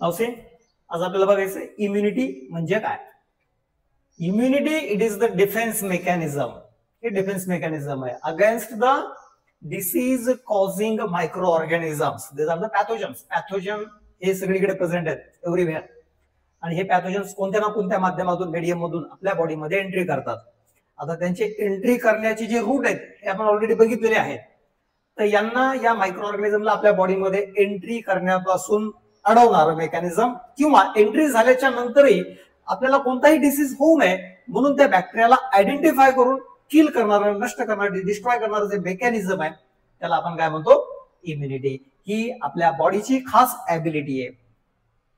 नवसे आज आपल्याला बघायचं इम्युनिटी म्हणजे काय. Immunity it is the defence mechanism. हे डिफेन्स मेकॅनिझम आहे against the disease causing micro organisms. This are the pathogens. Pathogen हे सगळीकडे प्रेझेंट आहेत एव्हरीवेअर, आणि हे पॅथोजन्स कोणत्या ना कोणत्या माध्यमातून मीडियम मधून आपल्या बॉडीमध्ये एंट्री करतात. आता त्यांची एंट्री करण्याची जे रूट आहेत हे आपण ऑलरेडी बघितलेले आहेत. तर यांना या मायक्रो ऑर्गॅनिझमला आपल्या बॉडीमध्ये एंट्री करण्यापासून अडवणारं मेकॅनिझम किंवा एंट्री झाल्याच्या नंतरही आपल्याला कोणताही डिसीज होऊ नये म्हणून त्या बॅक्टेरियाला आयडेंटिफाय करून किल करणारं, नष्ट करणारं, डिस्ट्रॉय करणारं जे मेकॅनिझम आहे त्याला आपण काय म्हणतो, इम्युनिटी. ही आपल्या बॉडीची खास ॲबिलिटी आहे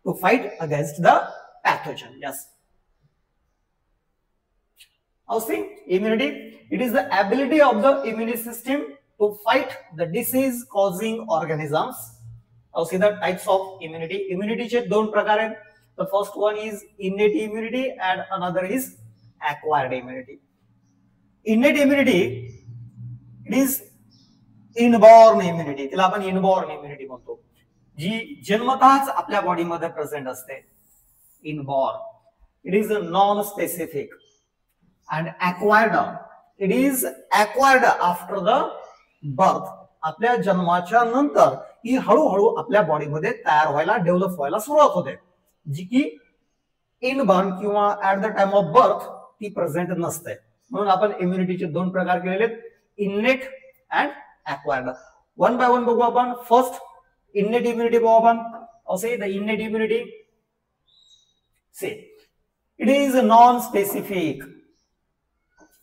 to fight against the pathogen. Yes, immunity it is the ability of the immune system to fight the disease causing organisms. Now see the types of immunity. Immunity चे दोन प्रकार आहेत. The first one is innate immunity and another is acquired immunity. Innate immunity it is inborn immunity. तिला आपण inborn immunity म्हणतो, जी जन्मतःच आपल्या बॉडीमध्ये प्रेझेंट असते. Inborn it is a non-specific. And acquired it is acquired after the birth. आपल्या जन्माच्या नंतर ही हळूहळू आपल्या बॉडीमध्ये तयार व्हायला, डेव्हलप व्हायला सुरुवात होते, जी की इनबॉर्न किंवा at the time of birth ती प्रेझेंट नसते. म्हणून आपण इम्युनिटीचे दोन प्रकार केलेले आहेत, innate and acquired. One by one बघू आपण. फर्स्ट इननेट इम्युनिटी बघू आपण. असे द इननेट इम्युनिटी से it is non specific.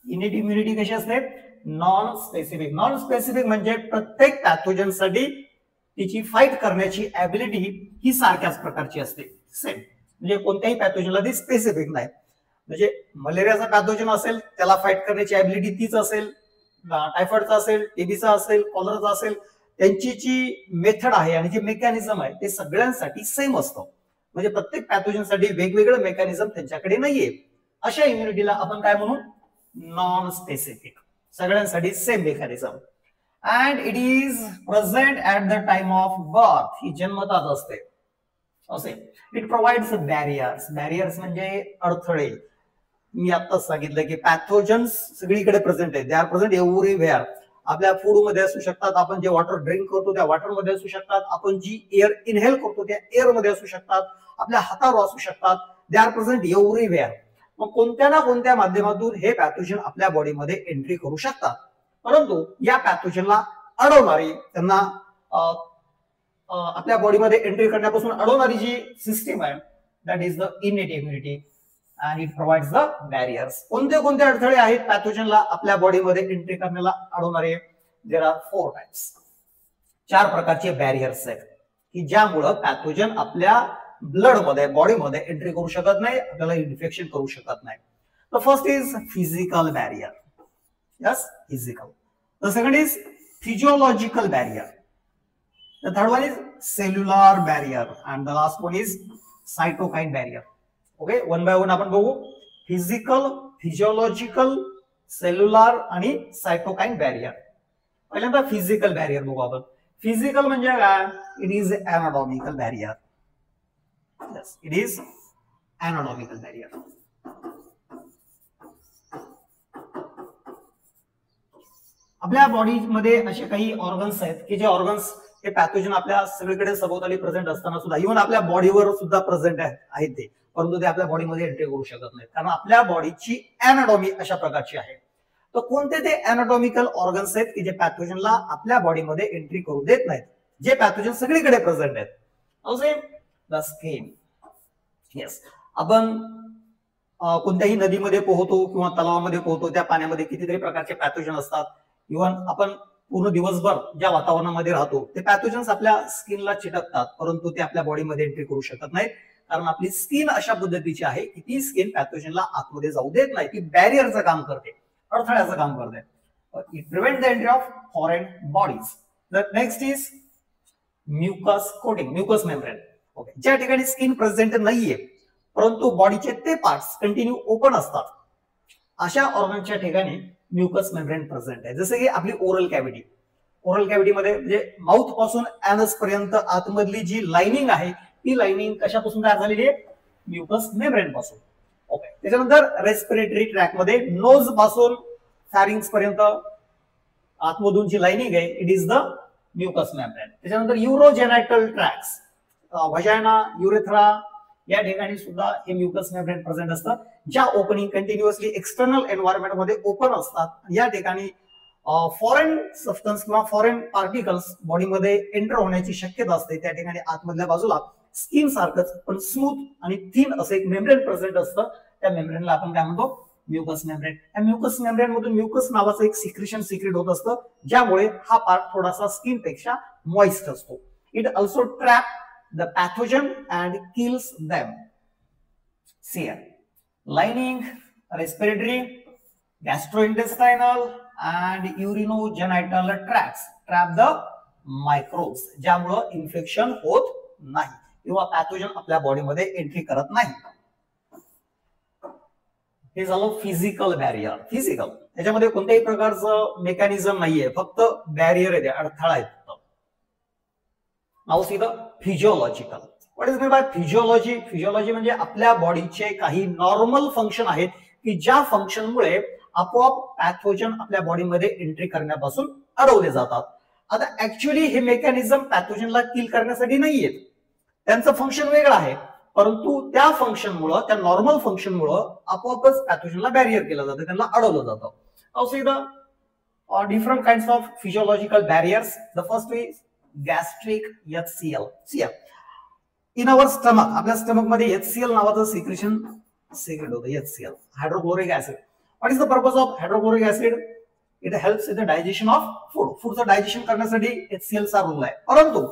Innate immunity कशी असते, नॉन स्पेसिफिक. नॉन स्पेसिफिक म्हणजे प्रत्येक पॅथोजन साठी तिची फाईट करण्याची ऍबिलिटी ही सारख्याच प्रकारची असते, सेम. म्हणजे कोणत्याही पॅथोजनला ती स्पेसिफिक नाही. म्हणजे मलेरियाचा पॅथोजन असेल त्याला फाईट करण्याची ऍबिलिटी तीच असेल, टायफॉइडचा असेल, टीबीचा असेल, कॉलराचा असेल, त्यांची जी मेथड आहे आणि जे मेकॅनिझम आहे ते सगळ्यांसाठी सेम असतं. म्हणजे प्रत्येक पॅथोजन साठी वेगवेगळं मेकॅनिझम त्यांच्याकडे नाहीये. अशा इम्युनिटीला आपण काय म्हणू, नॉन स्पेसिफिक. सगळ्यांसाठी same mechanism. And it is present at the time of birth. ही जन्मतात असते असे. It provides barriers. बॅरियर्स म्हणजे अडथळे. मी आत्ताच सांगितलं की पॅथोजन्स सगळीकडे प्रेझेंट आहेत. They are present everywhere. आपल्या फूड मध्ये असू शकतात, आपण जे वॉटर ड्रिंक करतो त्या वॉटर मध्ये असू शकतात, आपण जी एअर इनहेल करतो त्या एअर मध्ये असू शकतात, आपल्या हातावर असू शकतात. They are present everywhere. मग कोणत्या ना कोणत्या माध्यमातून हे पॅथोजन आपल्या बॉडीमध्ये एंट्री करू शकतात. परंतु या पॅथोजनला अडवणारी, त्यांना आपल्या बॉडीमध्ये एंट्री करण्यापासून अडवणारी जी सिस्टीम आहे that is the innate immunity and it provides the barriers. कोणते कोणते अडथळे आहेत पॅथोजनला आपल्या बॉडीमध्ये एंट्री करण्याला अडवणारे? देर आर 4 टाइप्स. 4 प्रकारचे बॅरियर्स आहेत की ज्यामुळे पॅथोजन आपल्या ब्लड मध्ये, बॉडीमध्ये एंट्री करू शकत नाही, आपल्याला इन्फेक्शन करू शकत नाही. The first is physical barrier. Yes, physical. The second is physiological barrier. The third one is cellular barrier and the last one is cytokine barrier. Okay, one by one आपण बघू. Physical, physiological, cellular आणि cytokine barrier. पहिल्यांदा physical barrier बघू आपण. Physical म्हणजे काय? It is anatomical barrier. Yes, it is anatomical barrier. आपल्या बॉडीमध्ये असे काही ऑर्गन्स आहेत की जे ऑर्गन्स हे पॅथोजन आपल्या सगळीकडे सभोवताली प्रेझेंट असताना सुद्धा, इव्हन आपल्या बॉडीवर सुद्धा प्रेझेंट आहेत ते, परंतु ते आपल्या बॉडीमध्ये एंट्री करू शकत नाहीत कारण आपल्या बॉडीची अॅनाटॉमी अशा प्रकारची आहे. तर कोणते ते अॅनाटॉमिकल ऑर्गन्स आहेत की जे पॅथोजनला आपल्या बॉडीमध्ये एंट्री करू देत नाहीत, जे पॅथोजन सगळीकडे प्रेझेंट आहेत? असे द स्किन. येस, आपण कोणत्याही नदीमध्ये पोहतो किंवा तलावामध्ये पोहतो, त्या पाण्यामध्ये कितीतरी प्रकारचे पॅथोजन असतात. इव्हन आपण पूर्ण दिवसभर ज्या वातावरणामध्ये राहतो ते पॅथोजन्स आपल्या स्किनला चिटकतात, परंतु ते आपल्या बॉडीमध्ये एंट्री करू शकत नाहीत कारण आपली स्किन अशा पद्धतीची आहे की ती स्किन पॅथोजनला आतमध्ये जाऊ देत नाही. ती बॅरियरचं काम करते, अडथळ्याचं काम करते. It prevent the entry of foreign bodies. The next is mucus coating, mucous membrane. Okay, ज्या ठिकाणी स्किन प्रेझेंट नाहीये परंतु बॉडीचे ते पार्ट्स कंटिन्यू ओपन असतात, अशा ऑर्गनच्या ठिकाणी म्युकस मेम्ब्रेन प्रेझेंट आहे. जसे की आपली ओरल कॅव्हिटी. ओरल कॅव्हिटी मध्ये म्हणजे माउथ पासून ऍनस पर्यंत आतमधली जी लाइनिंग आहे ती लाइनिंग कशापासून तयार झालेली आहे? म्युकस मेम्ब्रेन पासून. ओके. त्याच्यानंतर रेस्पिरेटरी ट्रॅक मध्ये नोज पासून फॅरिंग्स पर्यंत आतमधून जी लाइनिंग आहे it is the mucous membrane. त्याच्यानंतर युरोजेनायटल ट्रॅक्स, व्हाजायना, युरेथ्रा या ठिकाणी सुद्धा हे म्युकस मेम्ब्रेन प्रेझेंट असतं, ज्या ओपनिंग कंटिन्युअसली एक्सटर्नल एन्व्हायरमेंट मध्ये ओपन असतात. या ठिकाणी फॉरेन सबस्टन्स किंवा फॉरेन पार्टिकल्स बॉडीमध्ये एंटर होण्याची शक्यता असते. त्या ठिकाणी आतमधल्या बाजूला स्किन सारखंच पण स्मूथ आणि थिन असं एक मेम्ब्रेन प्रेझेंट असतं. त्या मेम्ब्रेनला आपण काय म्हणतो? Mucous membrane. या म्युकस मेम्ब्रेन मधून म्युकस नावाचं एक सिक्रेशन सिक्रेट होत असतं, ज्यामुळे हा पार्ट थोडासा स्किन पेक्षा मॉइस्ट असतो. It also trap the pathogen and kills them. See here, lining, respiratory, gastrointestinal and urinogenital tracts trap the microbes, ज्यामुळे इन्फेक्शन होत नाही किंवा पॅथोजन आपल्या बॉडीमध्ये एंट्री करत नाही. हे झालं फिजिकल बॅरियर. फिजिकल त्याच्यामध्ये कोणत्याही प्रकारचं मेकॅनिझम नाहीये, फक्त बॅरियर आहे, अडथळा आहे. Now see the physiological. What is mean by physiology? Physiology म्हणजे आपल्या बॉडीचे काही नॉर्मल फंक्शन आहेत की ज्या फंक्शनमुळे आपोआप पॅथोजन आपल्या बॉडीमध्ये एंट्री करण्यापासून अडवले जातात. आता ऍक्च्युअली हे मेकॅनिझम पॅथोजनला किल करण्यासाठी नाहीयेत, त्यांचं फंक्शन वेगळं आहे, परंतु त्या फंक्शनमुळे, त्या नॉर्मल फंक्शनमुळे आपोआपच पॅथोजनला बॅरियर केलं जातं, त्यांना अडवलं जातं. Also the different kinds of physiological barriers. The first is gastric HCl. In our stomach, आपल्या स्टमक मध्ये HCl नावाचं सिक्रेशन सिक्रेट होतं. HCl, hydrochloric acid. What is the purpose of hydrochloric acid? It helps in the digestion of food. फूडचं digestion करण्यासाठी HCl चा role आहे, परंतु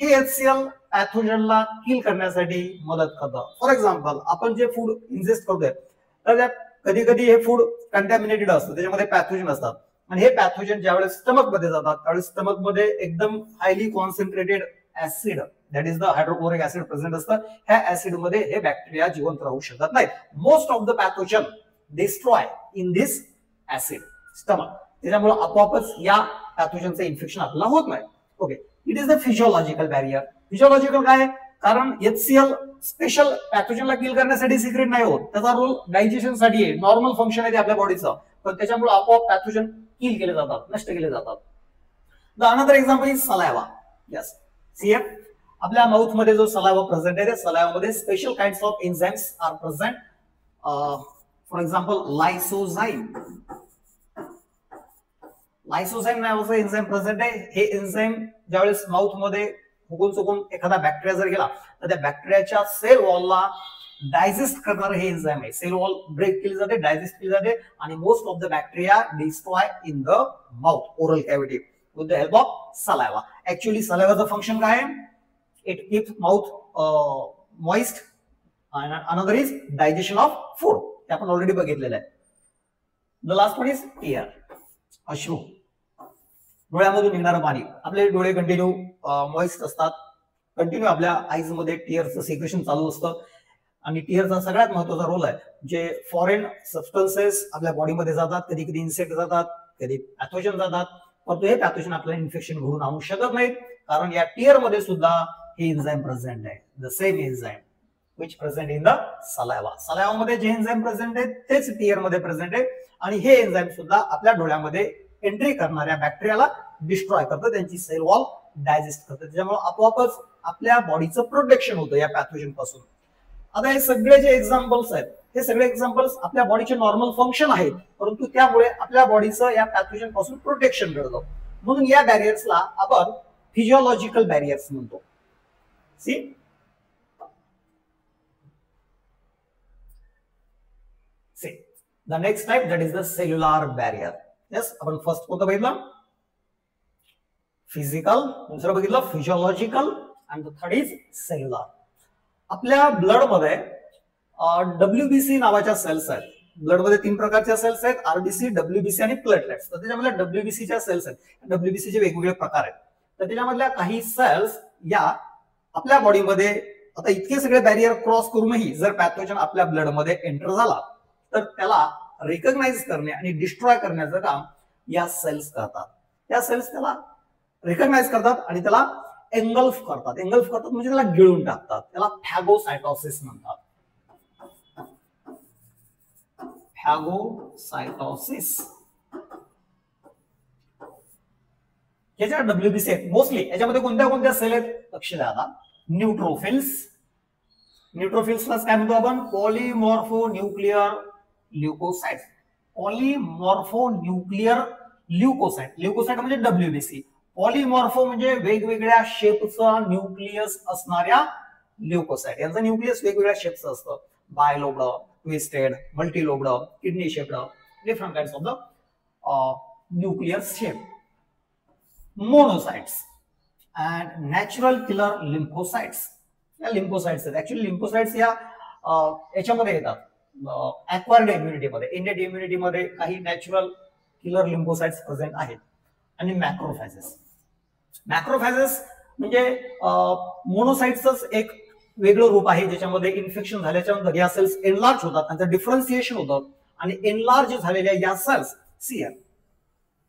हे HCl पॅथोजनला किल करण्यासाठी मदत करतं. फॉर एक्झाम्पल, आपण जे फूड इंजेस्ट करतोय तर त्यात कधी कधी हे फूड कंटॅमिनेटेड असतं, त्याच्यामध्ये पॅथोजन असतात, आणि हे पॅथोजन ज्यावेळेस स्टमक मध्ये जातात त्यावेळेस स्टमक मध्ये एकदम highly concentrated acid, that is the hydrochloric acid present असतं. ह्या ऍसिड मध्ये हे बॅक्टेरिया जिवंत राहू शकत नाहीत. Most of the pathogen destroy in this acid stomach. त्याच्यामुळे आपोआपच या पॅथोजनचं इन्फेक्शन आपल्याला होत नाही. Okay, it is the physiological barrier. Physiological काय? कारण HCl स्पेशल पॅथोजनला किल करण्यासाठी सिक्रेट नाही होत, त्याचा रोल डायजेशन साठी आहे, नॉर्मल फंक्शन आहे आपल्या बॉडीचं, पण त्याच्यामुळे आपोआप पॅथोजन किल केले जातात, नष्ट केले जातात. The another example is saliva. Yes, see आपल्या माउथ मध्ये जो सलायवा प्रेझेंट आहे त्या सलायवामध्ये special kinds of enzymes are present. For example lysozyme. Lysozyme नावाचं एन्झाइम प्रेझेंट आहे. हे एन्झाइम ज्यावेळेस माउथ मध्ये फुगून चुकून एखादा बॅक्टेरिया जर गेला तर त्या बॅक्टेरियाच्या सेल वॉलला डायजेस्ट करणारे हे एन्झाइम आहे. सेल वॉल ब्रेक केली जाते, डायजेस्ट केली जाते, आणि most of the bacteria destroy in the mouth, oral cavity, with the help of saliva. Actually सलायवाचं फंक्शन काय आहे? It keeps mouth moist. Another is digestion of food, ते आपण ऑलरेडी बघितलेलं आहे. The last one is tear, अश्रू, डोळ्यामधून निघणारं पाणी. आपले डोळे कंटिन्यू मॉइस्ट असतात, कंटिन्यू आपल्या आईज मध्ये टीयरचं सिक्रेशन चालू असतं, आणि टीयरचा सगळ्यात महत्वाचा रोल आहे. जे फॉरेन सबस्टन्सेस आपल्या बॉडीमध्ये जातात, कधी कधी इन्सेक्ट जातात, कधी पॅथोजन जातात, परंतु हे पॅथोजन आपल्याला इन्फेक्शन घडून आणू शकत नाहीत, कारण या टीयर मध्ये सुद्धा हे एन्झाइम प्रेझेंट आहे. The same enzyme which present in the saliva. सलायवामध्ये जे एन्झाइम प्रेझेंट आहे तेच टीयर मध्ये प्रेझेंट आहे, आणि हे एन्झाइम सुद्धा आपल्या डोळ्यामध्ये एंट्री करणाऱ्या बॅक्टेरियाला डिस्ट्रॉय करतं, त्यांची सेल वॉल डायजेस्ट करतं, त्याच्यामुळे आपोआपच आपल्या बॉडीचं प्रोटेक्शन होतं या पॅथोजन पासून. आता हे सगळे जे एक्झाम्पल्स आहेत हे सगळे एक्झाम्पल्स आपल्या बॉडीचे नॉर्मल फंक्शन आहेत, परंतु त्यामुळे आपल्या बॉडीचं या पॅथोजन पासून प्रोटेक्शन घडतं, म्हणून या बॅरियर्सला आपण फिजिओलॉजिकल बॅरियर्स म्हणतो. See the next type, that is the cellular barrier. Yes, आपण फर्स्ट कोणतं बघितलं? फिजिकल, दुसरं बघितलं फिजिओलॉजिकल, आणि द थर्ड इज सेल्युलर. आपल्या ब्लड मध्ये WBC नावाच्या सेल्स आहेत. ब्लड मध्ये 3 प्रकारच्या सेल्स आहेत, RBC, WBC आणि प्लेटलेट्स. तर त्याच्यामधल्या WBCच्या सेल्स आहेत, WBCचे वेगवेगळे प्रकार आहेत. तर त्याच्यामधल्या काही सेल्स या आपल्या बॉडीमध्ये, आता इतके सगळे बॅरियर क्रॉस करूनही जर पॅथोजन आपल्या ब्लड मध्ये एंटर झाला तर त्याला रिकॉग्नाइज करणे आणि डिस्ट्रॉय करण्याचं काम या सेल्स करतात. या सेल्स त्याला रिकॉग्नाइज करतात आणि त्याला एंगल्फ करतात. एंगल्फ करतात म्हणजे त्याला गिळून टाकतात. त्याला फॅगोसायटोसिस म्हणतात. फॅगोसायटोसिस. याच्या WBC मोस्टली याच्यामध्ये कोणत्या कोणत्या सेल आहेत लक्ष द्या आता. न्यूट्रोफिल्स. न्यूट्रोफिल्सला काय म्हणतो आपण? Polymorphonuclear leukocyte. Polymorphonuclear leukocyte. Leukocyte म्हणजे WBC. पॉलीमॉर्फो म्हणजे वेगवेगळ्या शेपचा न्यूक्लियस असणाऱ्या ल्युकोसाइट. यांचं न्यूक्लियस वेगवेगळ्या शेपचं असतं. Bilobed, twisted, multilobed, kidney shaped, different kinds of the nuclear shape. Monocytes and natural killer lymphocytes. या लिम्फोसाइट्स आहेत. ऍक्च्युअली लिम्फोसाइट्स या याच्यामध्ये येतात ऍक्वायर्ड इम्युनिटीमध्ये. इनेट इम्युनिटीमध्ये काही नॅचरल किलर लिम्फोसाइट्स प्रेझेंट आहेत. आणि मॅक्रोफॅजेस. मॅक्रोफॅजेस म्हणजे मोनोसाइट्सच एक वेगळं रूप आहे ज्याच्यामध्ये इन्फेक्शन झाल्याच्या नंतर या सेल्स एनलार्ज होतात. त्यांचं डिफरन्सिएशन होतं आणि एनलार्ज झालेल्या या cells CL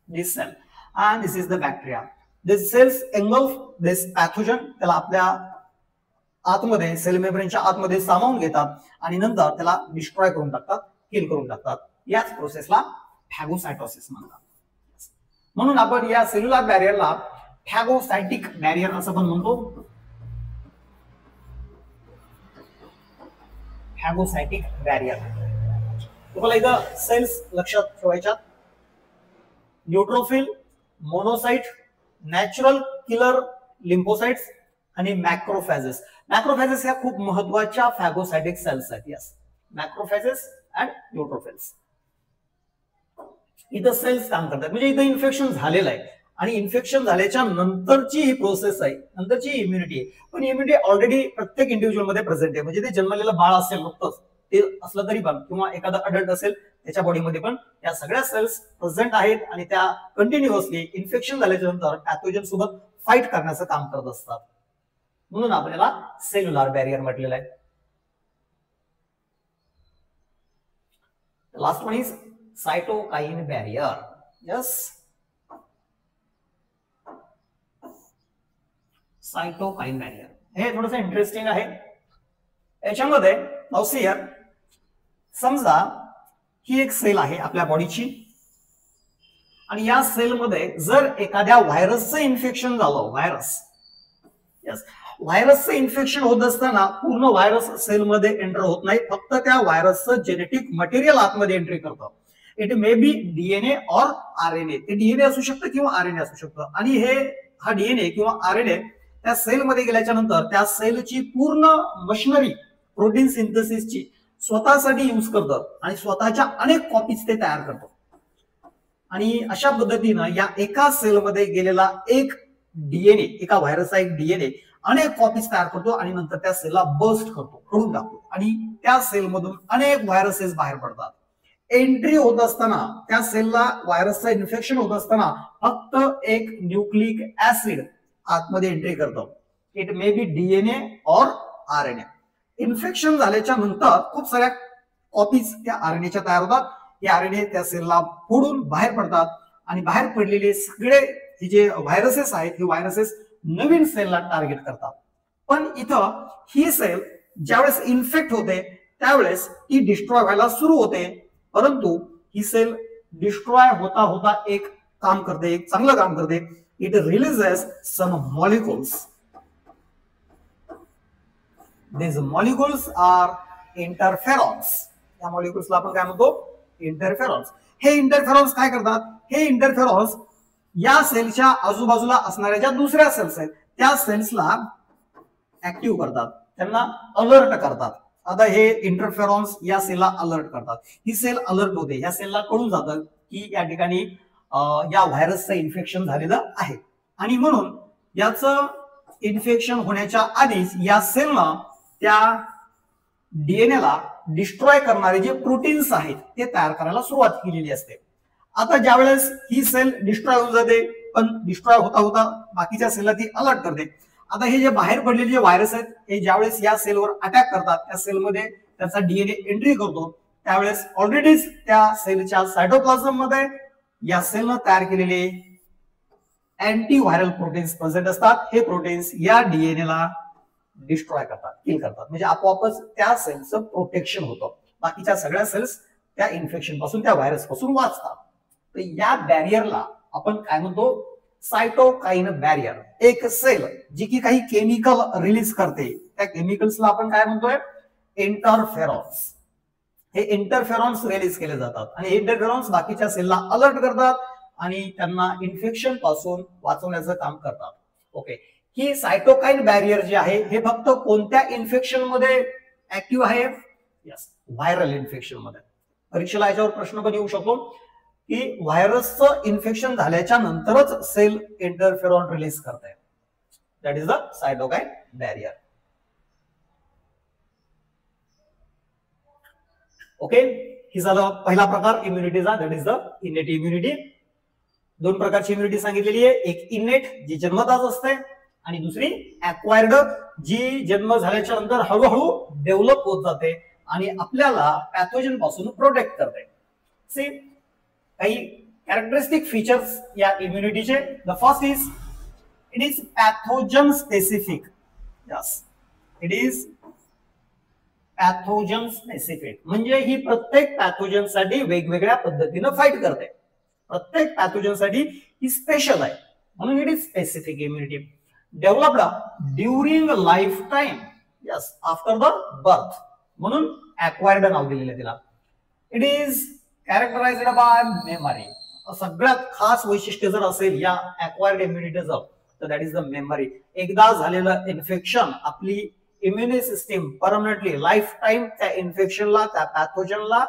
this cell and this is the bacteria. These cells engulf this pathogen. त्याला आपल्या आतमध्ये सेल मेम्ब्रेनच्या आतमध्ये सामावून घेतात आणि नंतर त्याला डिस्ट्रॉय करून टाकतात, किल करून टाकतात. याच प्रोसेसला फॅगोसायटोसिस म्हणतात. म्हणून आपण या सेल्युलर बॅरियरला फॅगोसायटिक बॅरियर असं पण म्हणतो. Phagocytic barrier. तुम्हाला इथं सेल्स लक्षात ठेवायच्या. Neutrophil, monocyte, natural killer lymphocytes आणि मॅक्रोफॅजेस. मॅक्रोफॅजेस ह्या खूप महत्वाच्या फॅगोसायटिक सेल्स आहेत. Yes, macrophages and neutrophils. इथं सेल्स काम करतात. म्हणजे इथं इन्फेक्शन झालेलं आहे आणि इन्फेक्शन झाल्याच्या नंतरची ही प्रोसेस आहे, नंतरची इम्युनिटी आहे. पण इम्युनिटी ऑलरेडी प्रत्येक इंडिव्हिज्युअल मध्ये प्रेझेंट आहे. म्हणजे ते जन्मलेलं बाळ असेल नुकतंच ते असलं तरी पण, किंवा एखादा अडल्ट असेल त्याच्या बॉडीमध्ये पण या सगळ्या सेल्स प्रेझेंट आहेत आणि त्या कंटिन्युअसली इन्फेक्शन झाल्याच्या नंतर पॅथोजन सोबत फाईट करण्याचं काम करत असतात. म्हणून आपल्याला सेल्युलर बॅरियर म्हटलेलं आहे. Last one is cytokine barrier. Yes, cytokine barrier हे थोडंसं इंटरेस्टिंग आहे. याच्यामध्ये नॉसियर समजा ही एक सेल आहे आपल्या बॉडीची आणि या सेलमध्ये जर एखाद्या व्हायरसचं इन्फेक्शन झालं, व्हायरसचं इन्फेक्शन होत असताना पूर्ण व्हायरस सेलमध्ये एंटर होत नाही, फक्त त्या व्हायरसचं जेनेटिक मटेरियल आतमध्ये एंट्री करतं. इट मे बी डीएनए और आरएनए. ते डीएनए असू शकतं किंवा आरएनए असू शकतं. आणि हा डीएनए किंवा आरएनए त्या सेलमध्ये गेल्याच्या नंतर त्या सेलची पूर्ण मशिनरी प्रोटीन सिंथेसिसची स्वतःसाठी यूज करतं आणि स्वतःच्या अनेक कॉपीज ते तयार करतो. आणि अशा पद्धतीनं या एका सेलमध्ये गेलेला एक डीएनए, एका व्हायरसचा एक डीएनए अनेक कॉपीज तयार करतो आणि नंतर त्या सेलला बस्ट करतो, फोडून टाकतो आणि त्या सेलमधून अनेक व्हायरसेस बाहेर पडतात. एंट्री होत असताना त्या सेलला व्हायरसचं इन्फेक्शन होत असताना फक्त एक न्यूक्लिक ऍसिड आतमध्ये एंट्री करतो. इट मे बी डीएनए और आरएनए. इन्फेक्शन झाल्याच्या नंतर खूप साऱ्या कॉपीज त्या आरएनएच्या तयार होतात. हे आरएनए त्या सेलला फोडून बाहेर पडतात आणि बाहेर पडलेले सगळे हे जे व्हायरसेस आहेत हे व्हायरसेस नवीन सेलला टार्गेट करतात. पण इथं ही सेल ज्यावेळेस इन्फेक्ट होते त्यावेळेस ती डिस्ट्रॉय व्हायला सुरू होते. परंतु ही सेल डिस्ट्रॉय होता होता एक काम करते, एक चांगलं काम करते. It releases some molecules. These molecules are interferons. या मॉलिक्युल्सला आपण काय म्हणतो? इंटरफेरॉन्स. हे इंटरफेरॉन्स काय करतात? हे इंटरफेरॉन्स या सेलच्या आजूबाजूला असणाऱ्या ज्या दुसऱ्या सेल्स आहेत त्या सेल्सला ऍक्टिव्ह करतात, त्यांना अलर्ट करतात. आता हे इंटरफेरॉन्स या सेलला अलर्ट करतात. ही सेल अलर्ट होते. या सेलला कळून जातं की या ठिकाणी या व्हायरसचं इन्फेक्शन झालेलं आहे आणि म्हणून याचं इन्फेक्शन होण्याच्या आधीच या सेलनं त्या डीएनएला डिस्ट्रॉय करणारे जे प्रोटीन्स आहेत ते तयार करायला सुरुवात केलेली असते. आता ज्यावेळेस ही सेल डिस्ट्रॉय होऊन जाते, पण डिस्ट्रॉय होता होता बाकीच्या सेलला ती अलर्ट करते. आता हे जे बाहेर पडलेले जे व्हायरस आहेत हे ज्यावेळेस या सेलवर अटॅक करतात, त्या सेलमध्ये त्याचा डीएनए एंट्री करतो, त्यावेळेस ऑलरेडीच त्या सेलच्या सायटोप्लाझम मध्ये या सेलनं तयार केलेले अँटीव्हायरल प्रोटीन्स प्रेझेंट असतात. हे प्रोटीन्स या डीएनए ला डिस्ट्रॉय करतात, किल करतात. म्हणजे आपोआपच त्या सेलचं प्रोटेक्शन होतं. बाकीच्या सगळ्या सेल्स त्या इन्फेक्शन पासून, त्या व्हायरस पासून वाचतात. तर या बॅरियरला आपण काय म्हणतो, सायटोकाईन बॅरियर. एक सेल जी की काही केमिकल रिलीज करते, त्या केमिकल्सला आपण काय म्हणतोय, इंटरफेरॉन्स. हे इंटरफेरॉन्स रिलीज केले जातात आणि हे इंटरफेरॉन्स बाकीच्या सेलला अलर्ट करतात आणि त्यांना इन्फेक्शन पासून वाचवण्याचं काम करतात. ओके, ही सायटोकाईन बॅरियर जे आहे हे फक्त कोणत्या इन्फेक्शन मध्ये ऍक्टिव्ह आहे? यस, व्हायरल इन्फेक्शन मध्ये. परीक्षेला याच्यावर प्रश्न पण येऊ शकतो की व्हायरसचं इन्फेक्शन झाल्याच्या नंतरच सेल इंटरफेरॉन रिलीज करते. That is the cytokine barrier. Okay, ही झाला पहिला प्रकार इम्युनिटीचा, that is the innate immunity. दोन प्रकारची इम्युनिटी सांगितलेली आहे. एक इनेट जी जन्मताच असते आणि दुसरी अक्वायर्ड जी जन्म झाल्याच्या नंतर हळूहळू डेव्हलप होत जाते आणि आपल्याला पॅथोजन पासून प्रोटेक्ट करते. सी, काही कॅरेक्टरिस्टिक फीचर्स या इम्युनिटीचे. The first is it is pathogen specific. Yes, it is pathogen specific. म्हणजे ही प्रत्येक पॅथोजन साठी वेगवेगळ्या पद्धतीनं फाईट करते. प्रत्येक पॅथोजन साठी ही स्पेशल आहे, म्हणून it is specific immunity. Developed during life time, yes, after the birth, म्हणून अक्वायर्ड नाव दिलेलं आहे तिला. It is characterised by memory. सगळ्यात खास वैशिष्ट्य जर असेल या अक्वायर्ड इम्युनिटीचं तर दॅट इज द मेमरी. एकदा झालेलं इन्फेक्शन आपली इम्युनी सिस्टीम परमनंटली लाईफ टाइम त्या इन्फेक्शनला, त्या पॅथोजनला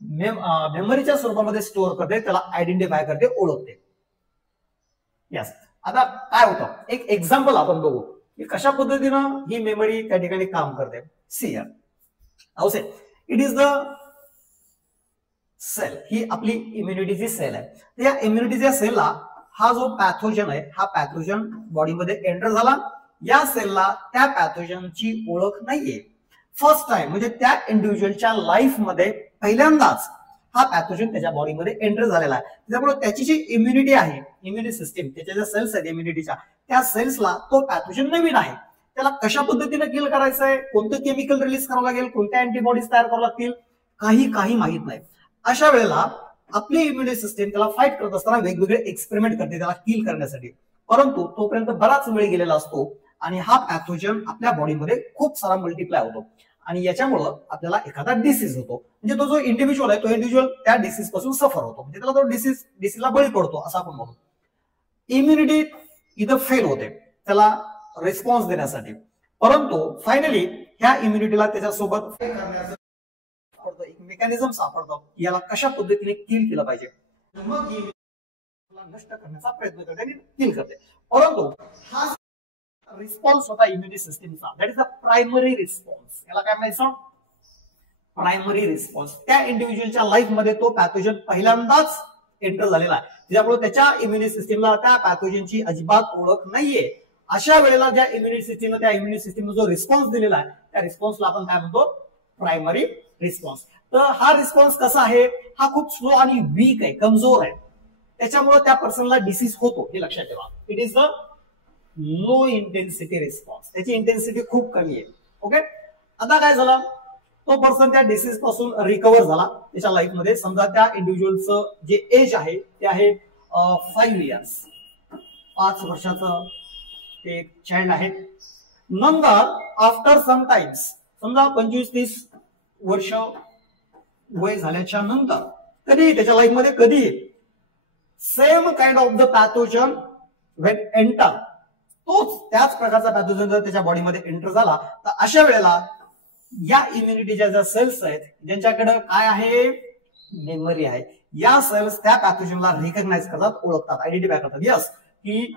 मेमरीच्या स्वरूपामध्ये स्टोअर करते, त्याला आयडेंटिफाय करते, ओळखते. यस, आता काय होतं, एक एक्झाम्पल आपण बघू की कशा पद्धतीनं ही मेमरी त्या ठिकाणी काम करते. See here, how say it is the cell. ही आपली इम्युनिटीची सेल आहे. तर या इम्युनिटीच्या सेलला हा जो पॅथोजन आहे, हा पॅथोजन बॉडीमध्ये एंटर झाला. या सेलला त्या पॅथोजनची ओळख नाहीये. फर्स्ट टाइम म्हणजे त्या इंडिव्हिज्युअलच्या लाईफ मध्ये पहिल्यांदाच हा पॅथोजन त्याच्या बॉडीमध्ये एंटर झालेला आहे. त्यामुळे त्याची जी इम्युनिटी आहे, इम्युनी सिस्टीम, त्याच्या ज्या सेल्स आहेत इम्युनिटीच्या, त्या सेल्सला तो पॅथोजन नवीन आहे. त्याला कशा पद्धतीने किल करायचंय, कोणतं केमिकल रिलीज करावं लागेल, कोणत्या अँटीबॉडीज तयार करावं लागतील, काही माहित नाही. अशा वेळेला आपली इम्युनी सिस्टीम त्याला फाईट करत असताना वेगवेगळे एक्सपेरिमेंट करते त्याला किल करण्यासाठी. परंतु तोपर्यंत बराच वेळ गेलेला असतो आणि हा पॅथोजन आपल्या बॉडीमध्ये खूप सारा मल्टिप्लाय होतो आणि याच्यामुळं आपल्याला एखादा डिसीज होतो. म्हणजे तो जो इंडिव्हिज्युअल आहे, तो इंडिव्हिज्युअल त्या डिसीज पासून सफर होतो, म्हणजे त्याला तो डिसीजला बळी पडतो असं आपण म्हणतो. इम्युनिटी इथं फेल होते त्याला रिस्पॉन्स देण्यासाठी. परंतु फायनली ह्या इम्युनिटीला त्याच्यासोबत एक मेकॅनिझम सापडतो, याला कशा पद्धतीने किल केलं पाहिजे. मग ही नष्ट करण्याचा प्रयत्न करते आणि किल करते. परंतु हा रिस्पॉन्स होता इम्युनिटी सिस्टीमचा, that is the primary response. याला काय म्हणायचं, प्रायमरी रिस्पॉन्स. त्या इंडिव्हिज्युअलच्या लाईफ मध्ये तो पॅथोजन पहिल्यांदाच एंटर झालेला आहे, त्याच्यामुळे त्याच्या इम्युनिटी सिस्टीमला त्या पॅथोजनची अजिबात ओळख नाहीये. अशा वेळेला ज्या इम्युनिटी सिस्टीमने त्या इम्युनिटी सिस्टीमला जो रिस्पॉन्स दिलेला आहे, त्या रिस्पॉन्सला आपण काय म्हणतो, प्रायमरी रिस्पॉन्स. तर हा रिस्पॉन्स कसा आहे, हा खूप स्लो आणि वीक आहे, कमजोर आहे. त्याच्यामुळे त्या पर्सनला डिसीज होतो, हे लक्षात ठेवा. It is the low intensity response. त्याची इंटेन्सिटी खूप कमी आहे. ओके, आता काय झालं, तो पर्सन त्या डिसीज पासून रिकव्हर झाला त्याच्या लाईफ मध्ये. समजा त्या इंडिव्हिज्युअलचं जे एज आहे ते आहे 5 इयर्स, 5 वर्षाचं ते चाइल्ड आहे. नंतर आफ्टर सम टाइम्स, समजा 25-30 वर्ष वय झाल्याच्या नंतर कधी त्याच्या लाईफ मध्ये कधी same kind of the pathogen when enter, तोच त्याच प्रकारचा पॅथोजन जर त्याच्या बॉडीमध्ये एंटर झाला तर अशा वेळेला या इम्युनिटीच्या ज्या सेल्स आहेत ज्यांच्याकडे काय आहे, मेमरी आहे, या सेल्स त्या पॅथोजनला रिकग्नाइज करतात, ओळखतात, आयडेंटिफाय करतात. यस, की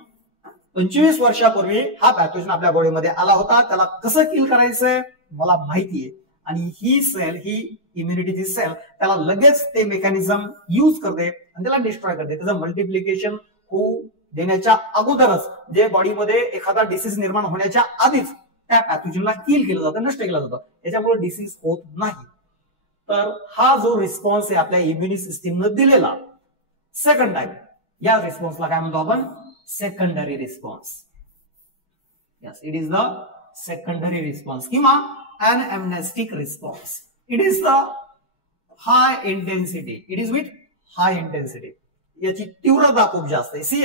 25 वर्षापूर्वी हा पॅथोजन आपल्या बॉडीमध्ये आला होता, त्याला कसं किल करायचंय मला माहितीये. आणि ही सेल, ही इम्युनिटीची सेल त्याला लगेच ते मेकॅनिझम युज करते आणि त्याला डिस्ट्रॉय करते. त्याचं मल्टिप्लिकेशन होऊ देण्याच्या अगोदरच, जे बॉडीमध्ये एखादा डिसीज निर्माण होण्याच्या आधीच त्या पॅथोजनला किल केलं जातं, नष्ट केलं जातं. त्याच्यामुळे डिसीज होत नाही. तर हा जो रिस्पॉन्स आहे आपल्या इम्युनी सिस्टीमनं दिलेला सेकंड टाइम, या रिस्पॉन्सला काय म्हणतो आपण, secondary response. Yes, it is the secondary response किंवा anamnestic response. It is the high intensity. It is with high intensity. याची तीव्रता खूप जास्त आहे. सी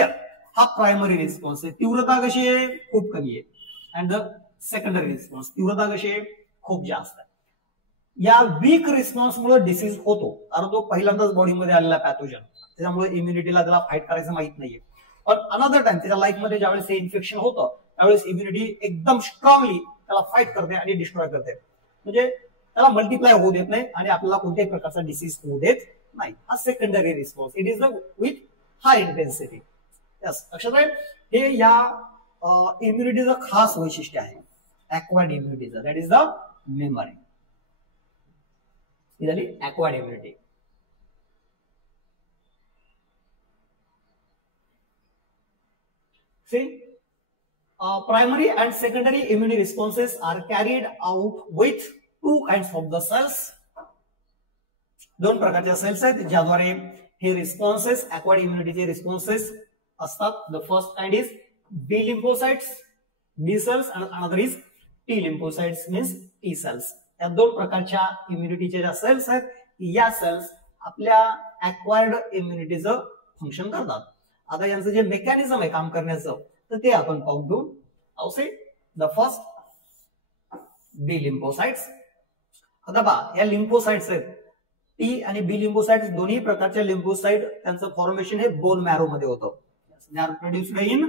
हा प्रायमरी रिस्पॉन्स आहे. तीव्रता कशी आहे? खूप कमी आहे. अँड द सेकंडरी रिस्पॉन्स तीव्रता कशी आहे? खूप जास्त आहे. या वीक रिस्पॉन्स मुळे डिसीज होतो, कारण तो पहिल्यांदाच बॉडीमध्ये आलेला पॅथोजन, त्याच्यामुळे इम्युनिटीला त्याला फाईट करायचं माहित नाहीये. पण अनदर टाइम त्याच्या लाईफ मध्ये ज्यावेळेस हे इन्फेक्शन होतं त्यावेळेस इम्युनिटी एकदम स्ट्रॉंगली त्याला फाईट करते आणि डिस्ट्रॉय करते. म्हणजे त्याला मल्टिप्लाय होऊ देत नाही आणि आपल्याला कोणत्याही प्रकारचा डिसीज होऊ देत नाही. हा secondary response. It is the with high intensity. Yes, लक्षात राहील. हे या इम्युनिटीचं खास वैशिष्ट्य आहे, ऍक्वायर्ड इम्युनिटीचं. That is the memory. ही झाली acquired immunity. See, primary and secondary immune responses are carried out with two kinds of the cells. दोन प्रकारच्या सेल्स आहेत ज्याद्वारे हे रिस्पॉन्सेस, ऍक्वायर्ड इम्युनिटीचे रिस्पॉन्सेस असतात. The first kind is B lymphocytes, B cells, आणि another is T lymphocytes means T cells. या दोन प्रकारच्या इम्युनिटीच्या ज्या सेल्स आहेत या सेल्स आपल्या ऍक्वायर्ड इम्युनिटीचं फंक्शन करतात. आता यांचं जे मेकॅनिझम आहे काम करण्याचं तर ते आपण पाहून घेऊ. औसे द फर्स्ट बी लिम्फोसाइट्स. आता पहा, या लिम्फोसाइट्स आहेत टी आणि बी लिम्फोसाइट्स. दोन्ही प्रकारच्या लिम्फोसाइट त्यांचं फॉर्मेशन हे बोन मॅरो मध्ये होतं. They are produced in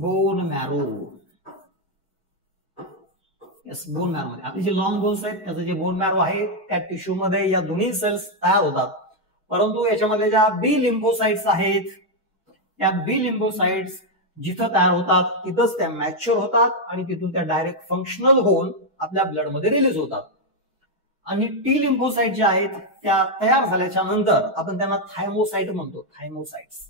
bone marrow. Yes, bone marrow मध्ये आपले जे लॉंग बोन्स आहेत त्याचं जे बोन मॅरो आहे त्या टिश्यू मध्ये या दोन्ही सेल्स तयार होतात. परंतु याच्यामध्ये ज्या बी लिम्फोसाइट्स आहेत त्या बी लिम्फोसाइट्स जिथं तयार होतात तिथंच त्या मॅच्युअर होतात आणि तिथून त्या डायरेक्ट फंक्शनल होऊन आपल्या ब्लड मध्ये रिलीज होतात. आणि टी लिम्फोसाइट ज्या आहेत त्या तयार झाल्याच्या नंतर आपण त्यांना थायमोसाइट म्हणतो. थायमोसाइट्स.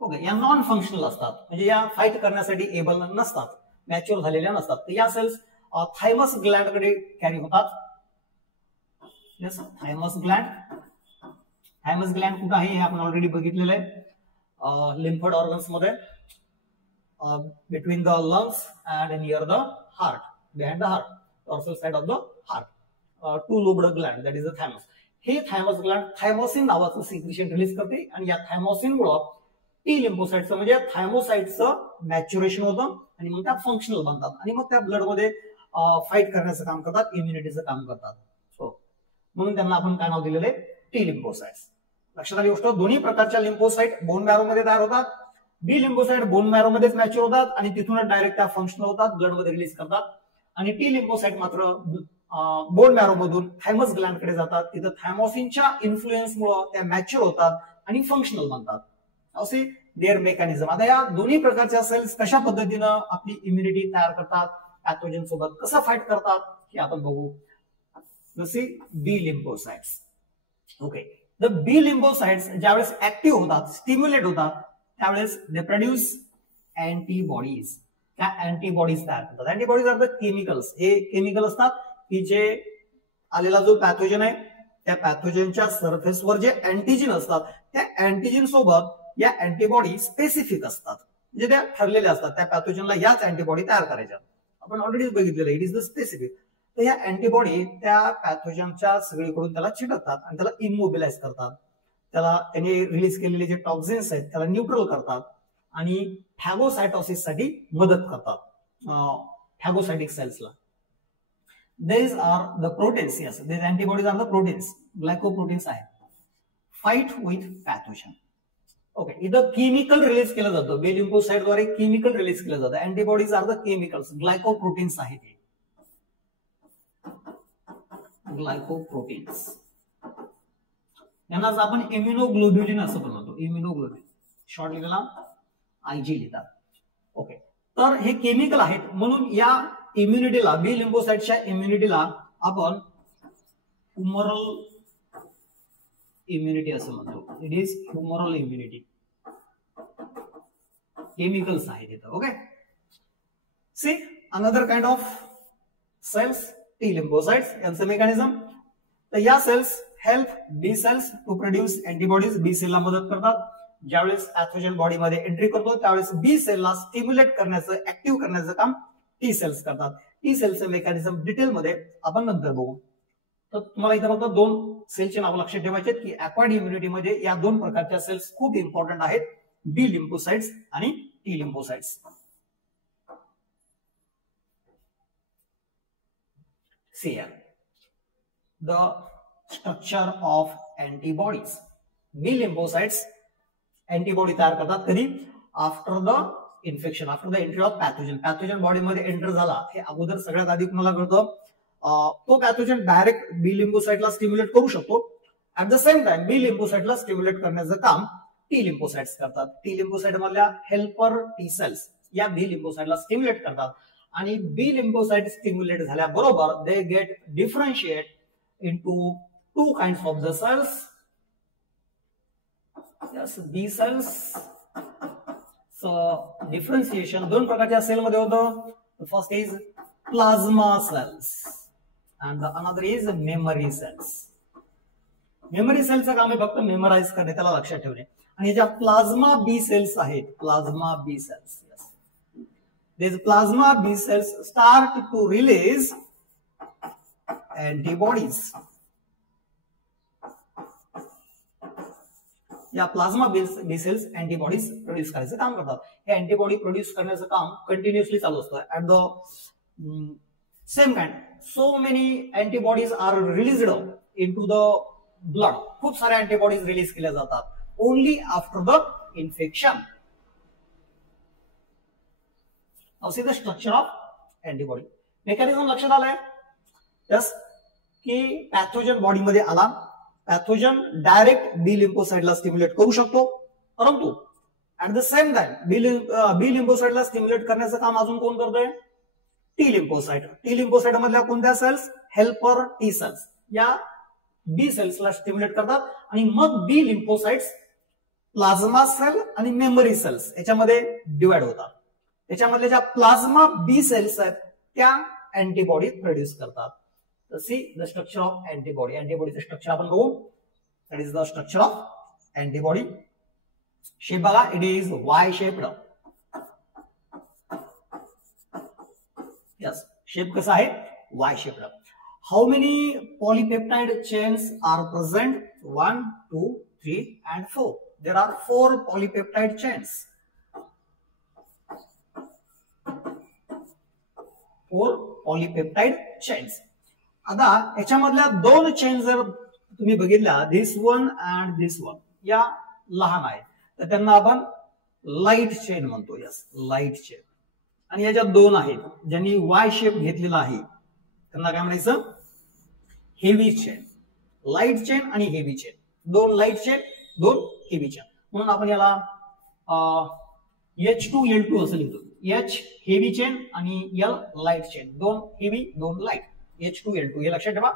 ओके, या नॉन फंक्शनल असतात, म्हणजे या फाईट करण्यासाठी एबल नसतात, मॅच्युअर झालेल्या नसतात. तर या सेल्स थायमस ग्लँड कडे कॅरी होतात. Yes, thymus gland. Thymus gland कुठं आहे हे आपण ऑलरेडी बघितलेलं आहे लिम्फोइड ऑर्गन्स मध्ये, between the lungs and near the heart, behind the heart, dorsal side of the heart. Two lobed gland, that is the thymus. हे thymus gland thymosin नावाचं secretion release करते आणि या थायमोसिन मुळे T लिम्फोसाइटचं म्हणजे थायमोसाइटचं maturation होतं आणि मग त्या फंक्शनल बनतात आणि मग त्या ब्लड मध्ये फाईट करण्याचं काम करतात, इम्युनिटीचं काम करतात. म्हणून त्यांना आपण काय नाव दिलेलं आहे? T lymphocytes. लक्षात आली गोष्ट. दोन्ही प्रकारच्या लिम्फोसाइट बोन मॅरो मध्ये तयार होतात. बी लिम्फोसाइट बोन मॅरो मध्येच मॅच्युअर होतात आणि तिथूनच डायरेक्ट त्या फंक्शनल होतात, ब्लड मध्ये रिलीज करतात. आणि टी लिम्फोसाइट मात्र बोन मॅरो मधून थायमस ग्लँड कडे जातात. तिथं थायमोसिनच्या इन्फ्लुएन्समुळे त्या मॅच्युअर होतात आणि फंक्शनल बनतात. असे देअर मेकॅनिझम. आता या दोन्ही प्रकारच्या सेल्स कशा पद्धतीनं आपली इम्युनिटी तयार करतात, पॅथोजन सोबत कसं फाईट करतात हे आपण बघू. जसे B lymphocytes. Okay, the B lymphocytes ज्यावेळेस ऍक्टिव्ह होतात, स्टिम्युलेट होतात, त्यावेळेस दे प्रोड्यूस अँटीबॉडीज. त्या अँटीबॉडीज तयार करतात. Antibodies are the chemicals. हे केमिकल असतात की जे आलेला जो पॅथोजन आहे त्या पॅथोजनच्या सरफेसवर जे अँटीजन असतात त्या अँटीजन सोबत या अँटीबॉडी स्पेसिफिक असतात, म्हणजे त्या ठरलेल्या असतात. त्या पॅथोजनला याच अँटीबॉडी तयार करायच्या. आपण ऑलरेडी बघितलेलं, इट इज द स्पेसिफिक. तर या अँटीबॉडी त्या पॅथोजनच्या सगळीकडून त्याला चिटकतात आणि त्याला इमोबिलाइज करतात. त्याला त्यांनी रिलीज केलेले जे टॉक्झिन्स आहेत त्याला न्यूट्रल करतात आणि फॅगोसायटोसिस साठी मदत करतात phagocytic सेल्सला. These are the proteins. Yes, these antibodies are the proteins, glycoproteins आहेत. Fight with pathogen. ओके, इथं केमिकल रिलीज केलं जातं. बी लिम्फोसाइट द्वारे केमिकल रिलीज केलं जातं. Antibodies are the chemicals, glycoproteins आहेत. ग्लायकोप्रोटीन्स यांनाच आपण इम्युनोग्लोब्युलिन असं पण म्हणतो. इम्युनोग्लोब्युलिन शॉर्ट लिहिलेला आयजी लिहितात. ओके, तर हे केमिकल आहेत म्हणून या इम्युनिटीला, बी लिम्फोसाइटच्या इम्युनिटीला आपण ह्युमरल इम्युनिटी असं म्हणतो. It is humoral immunity. Chemicals आहेत इथं. Okay, see another kind of cells T lymphocytes यांचं मेकॅनिझम. तर या cells help B cells to produce antibodies. B सेलला मदत करतात. ज्यावेळेस पॅथोजन बॉडीमध्ये एंट्री करतो त्यावेळेस बी सेलला स्टिम्युलेट करण्याचं, ऍक्टिव्ह करण्याचं काम टी सेल्स करतात. टी सेलचं मेकॅनिझम डिटेलमध्ये आपण नंतर बघू. तर तुम्हाला इथे फक्त 2 सेलचे नाव लक्षात ठेवायचे की अक्वायर्ड इम्युनिटीमध्ये या 2 प्रकारच्या सेल्स खूप इम्पॉर्टंट आहेत, बी लिम्फोसाइट्स आणि T lymphocytes. See here, the structure of antibodies. B lymphocytes antibody तयार करतात कधी? After the infection, after the entry of pathogen. Pathogen बॉडीमध्ये एंटर झाला हे अगोदर सगळ्यात आधी कुणाला कळतं? तो पॅथोजन डायरेक्ट बी लिम्फोसाइटला स्टिम्युलेट करू शकतो. At the same time B लिम्फोसाइटला स्टिम्युलेट करण्याचं काम टी लिम्फोसाइट्स करतात. टी लिम्फोसाइट मधल्या हेल्पर टी सेल्स या बी लिम्फोसाइटला स्टिम्युलेट करतात आणि बी लिम्फोसाइट स्टिम्युलेट झाल्याबरोबर they get differentiate into 2 kinds of the cells. Yes, B cells. So differentiation 2 प्रकारच्या सेल मध्ये होतं. First is plasma cells and the another is memory cells. Memory सेलचं काम आहे फक्त मेमराइज करणे, त्याला लक्षात ठेवणे. आणि ज्या प्लाझ्मा बी सेल्स आहेत, plasma B cells, these plasma B cells start to release antibodies. या plasma B cells antibodies produce करायचं काम करतात. हे अँटीबॉडी प्रोड्यूस करण्याचं काम कंटिन्युअसली चालू असतं. At the same kind so many antibodies are released into the blood. खूप साऱ्या अँटीबॉडीज रिलीज केल्या जातात only after the infection. Now see the structure of antibody. Mechanism लक्षात आलंय? यस, की पॅथोजन बॉडीमध्ये आला, पॅथोजन डायरेक्ट बी लिम्फोसाइटला स्टिम्युलेट करू शकतो, परंतु at the same time B लिम्फोसाइटला स्टिम्युलेट करण्याचं काम अजून कोण करतोय? T lymphocyte. टी लिम्फोसाइट मधल्या कोणत्या सेल्स? हेल्पर टी सेल्स या बी सेल्सला स्टिम्युलेट करतात आणि मग बी लिम्फोसाइट्स प्लाझ्मा सेल आणि मेमरी सेल्स याच्यामध्ये डिवाइड होतात. त्याच्यामधल्या ज्या प्लाझ्मा बी सेल्स आहेत त्या अँटीबॉडी प्रोड्यूस करतात. तर see the structure of antibody. अँटीबॉडीचं स्ट्रक्चर आपण बघू. That is the structure of antibody. Shape बघा, it is Y shaped. Yes, shape कसा आहे? Y shaped. How many polypeptide chains are present? 1, 2, 3 and 4. There are 4 polypeptide chains. 4 polypeptide chains. आता याच्यामधल्या 2 chain जर तुम्ही बघितल्या, this one and this one, या लहान आहेत तर त्यांना आपण लाईट चेन म्हणतो. Yes, light chain. आणि याच्यात 2 आहेत ज्यांनी वाय शेप घेतलेला आहे त्यांना काय म्हणायचं? Heavy chain. लाईट चेन आणि heavy chain. 2 light chain, 2 heavy chain. म्हणून आपण याला H2L2 असं लिहितो. H हेवी चेन आणि L light chain. 2 heavy 2 light. H2L2 हे लक्षात ठेवा.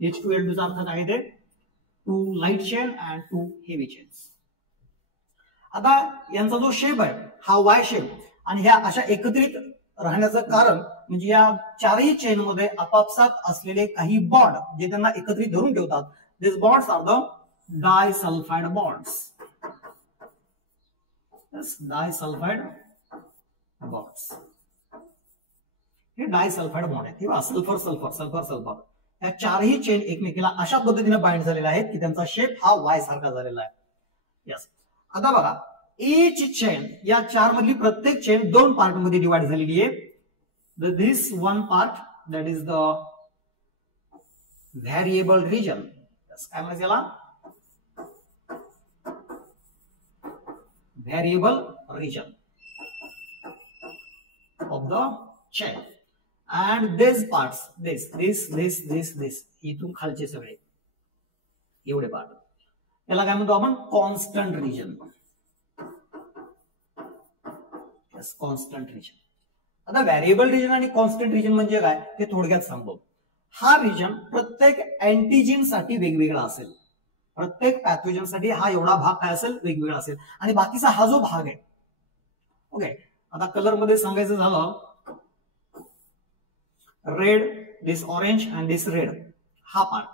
H2L2 चा अर्थ काय आहे? 2 light chain and 2 heavy chains. आता यांचा जो शेप आहे हा वाय शेप आणि ह्या अशा एकत्रित राहण्याचं कारण म्हणजे या 4ही चेन मध्ये आपापसात असलेले काही बॉन्ड जे त्यांना एकत्रित धरून ठेवतात. This bonds are the disulfide bonds. Disulfide bonds हे डायसल्फाइड बॉन्ड आहेत. किंवा सल्फर सल्फर सल्फर सल्फर या 4ही चेन एकमेकीला अशा पद्धतीने बाइंड झालेल्या आहेत की त्यांचा शेप हा वाय सारखा झालेला आहे. यस, आता बघा, each चेन या 4 मधली प्रत्येक चेन 2 पार्ट मध्ये डिवाइड झालेली आहे. This one part that is the variable region. काय म्हणायचं याला? Variable region of the chain. And this parts, this this this this this इथून खालचे सगळे एवढे पार्ट याला काय म्हणतो आपण? Constant region. Constant region. आता व्हेरिएबल रिजन आणि कॉन्स्टंट रिजन म्हणजे काय ते थोडक्यात सांगतो. हा रिजन प्रत्येक अँटीजेन साठी वेगवेगळा असेल. प्रत्येक पॅथोजन साठी हा एवढा भाग काय असेल? वेगवेगळा असेल. आणि बाकीचा हा जो भाग आहे, ओके, आता कलर मध्ये सांगायचं झालं, read this orange and this red, हा पार्ट